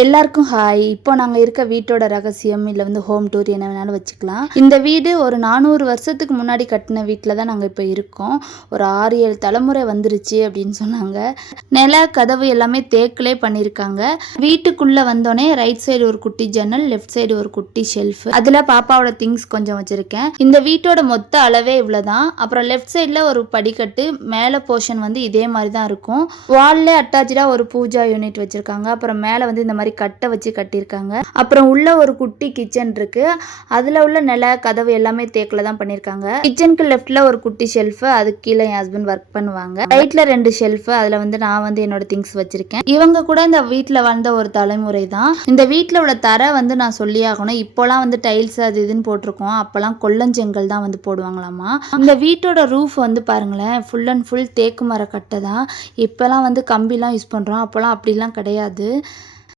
எல்லாருக்கும் ஹாய் இப்போ நாங்கள் இருக்க வீட்டோட ரகசியம் இல்லை வந்து ஹோம் டூர் என்ன வேணாலும் வச்சுக்கலாம். இந்த வீடு ஒரு நானூறு வருஷத்துக்கு முன்னாடி கட்டின வீட்டில் தான் நாங்கள் இப்போ இருக்கோம். ஒரு ஆறு ஏழு தலைமுறை வந்துருச்சு அப்படின்னு சொன்னாங்க. நில கதவு எல்லாமே தேக்கிலே பண்ணியிருக்காங்க. வீட்டுக்குள்ளே வந்தோடனே ரைட் சைடு ஒரு குட்டி ஜன்னல் லெஃப்ட் சைடு ஒரு குட்டி ஷெல்ஃப் அதில் பாப்பாவோட திங்ஸ் கொஞ்சம் வச்சுருக்கேன். இந்த வீட்டோட மொத்த அளவே இவ்வளோதான் அப்புறம் லெஃப்ட் சைடில் ஒரு படிக்கட்டு மேலே போர்ஷன் வந்து இதே மாதிரி தான் இருக்கும். வால்ல அட்டாச்சாக ஒரு பூஜா யூனிட் வச்சுருக்காங்க. அப்புறம் மேலே வந்து இந்த மாதிரி கட்டை வச்சு கட்டியிருக்காங்க. அப்புறம் உள்ள ஒரு குட்டி கிச்சன் இருக்கு. அதில் உள்ள நில கதவு எல்லாமே தேக்கில் தான் பண்ணியிருக்காங்க. கிச்சனுக்கு லெஃப்டில் ஒரு குட்டி ஷெல்ஃபு அதுக்கு கீழே என் ஹஸ்பண்ட் ஒர்க் பண்ணுவாங்க. ரைட்டில் ரெண்டு ஷெல்ஃபு அதில் வந்து நான் வந்து என்னோட திங்ஸ் வச்சிருக்கேன். இவங்க கூட இந்த வீட்டில் வந்த ஒரு தலைமுறை தான். இந்த வீட்டில் உள்ள தரை வந்து நான் சொல்லி ஆகணும். இப்போலாம் வந்து டைல்ஸ் அது இதுன்னு போட்டிருக்கோம். அப்போலாம் கொல்லஞ்செங்கல் தான் வந்து போடுவாங்களாமா. இந்த வீட்டோட ரூஃப் வந்து பாருங்களேன் ஃபுல் அண்ட் ஃபுல் தேக்கு மர கட்டை தான் இப்போலாம் வந்து கம்பிலாம் யூஸ் பண்ணுறோம் அப்போலாம் அப்படிலாம் கிடையாது.